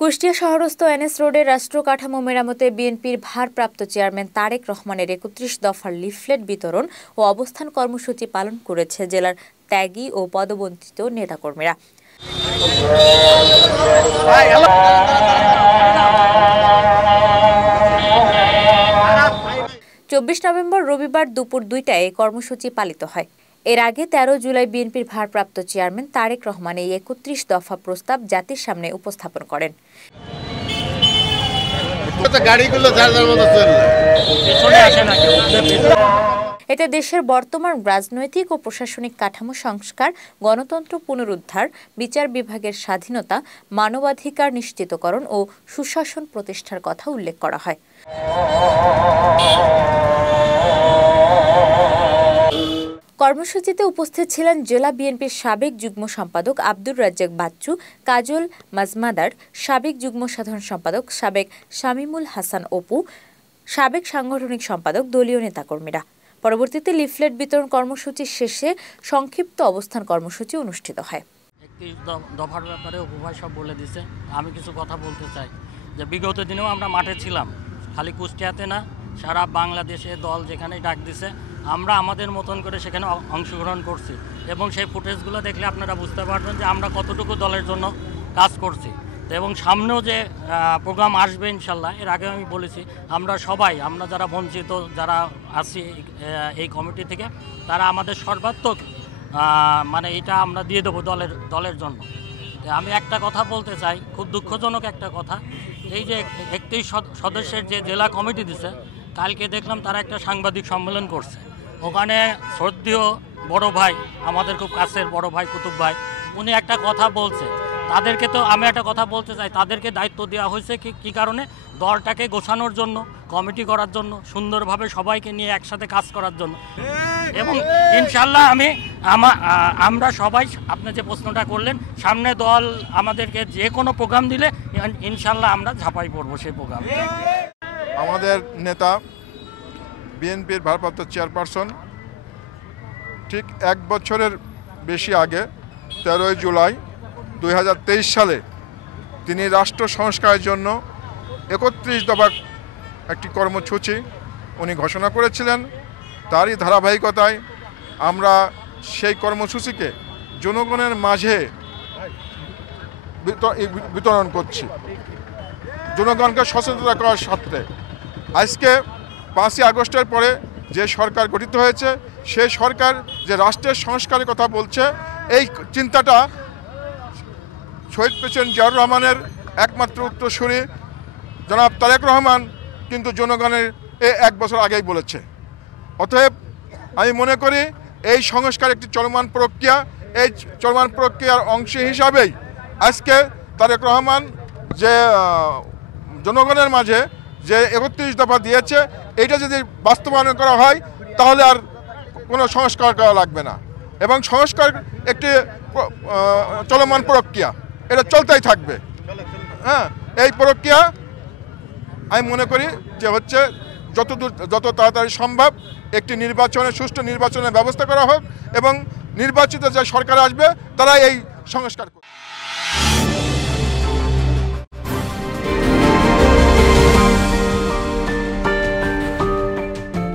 Kushtia শহরস্থ NS রোডের রাষ্ট্র কাঠামো মেরামতে বিএনপির ভারপ্রাপ্ত চেয়ারম্যান তারেক রহমানের ৩১ দফার লিফলেট বিতরণ ও অবস্থান কর্মসূচি পালন করেছে জেলার ত্যাগী ও পদবঞ্চিত নেতাকর্মীরা। ২৪ নভেম্বর রবিবার দুপুর ২টায় এই কর্মসূচি পালিত হয়। এর আগে ১৩ জুলাই বিএনপির ভারপ্রাপ্ত চেয়ারম্যান তারেক রহমান এই ৩১ দফা প্রস্তাব জাতির সামনে উপস্থাপন করেন। এতে দেশের বর্তমান রাজনৈতিক ও প্রশাসনিক কাঠামো সংস্কার, গণতন্ত্র পুনরুদ্ধার, বিচার বিভাগের স্বাধীনতা, মানবাধিকার নিশ্চিতকরণ ও সুশাসন প্রতিষ্ঠার কথা উল্লেখ করা হয়। কর্মসূচিতে উপস্থিত ছিলেন জেলা বিএনপির সাবেক যুগ্ম সম্পাদক আব্দুর রাজ্জাক বাচ্চু, কাজল মাজমাদার, সাবেক যুগ্ম সাধারণ সম্পাদক সাবেক শামীমুল হাসান অপু, সাবেক সাংগঠনিক সম্পাদক, দলীয় নেতাকর্মীরা। পরবর্তীতে লিফলেট বিতরণ কর্মসূচি শেষে সংক্ষিপ্ত অবস্থান কর্মসূচি অনুষ্ঠিত হয়। ৩১ দফার ব্যাপারে উপভাষা সব বলে দিছে। আমি কিছু কথা বলতে চাই যে বিগত দিনেও আমরা মাঠে ছিলাম, খালি কুষ্টিয়াতে না, সারা বাংলাদেশে দল যেখানেই ডাক দিছে আমরা আমাদের মতন করে সেখানে অংশগ্রহণ করছি এবং সেই ফুটেজগুলো দেখলে আপনারা বুঝতে পারবেন যে আমরা কতটুকু দলের জন্য কাজ করছি। এবং সামনেও যে প্রোগ্রাম আসবে ইনশাল্লাহ, এর আগে আমি বলেছি আমরা সবাই, আমরা যারা বঞ্চিত যারা আছি এই কমিটি থেকে, তারা আমাদের সর্বাত্মক মানে এটা আমরা দিয়ে দেবো দলের জন্য। আমি একটা কথা বলতে চাই, খুব দুঃখজনক একটা কথা, এই যে ৩১ সদস্যের যে জেলা কমিটি দিছে, কালকে দেখলাম তারা একটা সাংবাদিক সম্মেলন করছে। ওখানে শ্রদ্ধেয় বড় ভাই, আমাদের খুব কাছের বড় ভাই কুতুব ভাই, উনি একটা কথা বলছে। তাদেরকে তো আমি একটা কথা বলতে চাই, তাদেরকে দায়িত্ব দেওয়া হয়েছে কি কারণে? দলটাকে গোছানোর জন্য, কমিটি করার জন্য, সুন্দরভাবে সবাইকে নিয়ে একসাথে কাজ করার জন্য। এবং ইনশাল্লাহ আমরা সবাই, আপনি যে প্রশ্নটা করলেন, সামনে দল আমাদেরকে যে কোনো প্রোগ্রাম দিলে ইনশাল্লাহ আমরা ঝাঁপাই পড়বো সেই প্রোগ্রামে। আমাদের নেতা বিএনপির ভারপ্রাপ্ত চেয়ারপারসন ঠিক ১ বছরের বেশি আগে ১৩ জুলাই ২০২৩ সালে তিনি রাষ্ট্র সংস্কারের জন্য ৩১ দফা একটি কর্মসূচি উনি ঘোষণা করেছিলেন। তারই ধারাবাহিকতায় আমরা সেই কর্মসূচিকে জনগণের মাঝে বিতরণ করছি, জনগণকে সচেতন করার স্বার্থে। আজকে ৫ই আগস্টের পরে যে সরকার গঠিত হয়েছে, সেই সরকার যে রাষ্ট্রের সংস্কারের কথা বলছে, এই চিন্তাটা শহীদ প্রেসিডেন্ট জিয়াউর রহমানের একমাত্র উত্তরসূরি জনাব তারেক রহমান কিন্তু জনগণের ১ বছর আগেই বলেছে। অতএব আমি মনে করি এই সংস্কার একটি চলমান প্রক্রিয়া, এই চলমান প্রক্রিয়ার অংশ হিসাবেই আজকে তারেক রহমান যে জনগণের মাঝে যে ৩১ দফা দিয়েছে, এইটা যদি বাস্তবায়ন করা হয় তাহলে আর কোনো সংস্কার করা লাগবে না। এবং সংস্কার একটি চলমান প্রক্রিয়া, এটা চলতেই থাকবে। হ্যাঁ, এই প্রক্রিয়া আমি মনে করি যে হচ্ছে যত তাড়াতাড়ি সম্ভব একটি সুষ্ঠু নির্বাচনের ব্যবস্থা করা হোক এবং নির্বাচিত যে সরকার আসবে তারা এই সংস্কার করবে।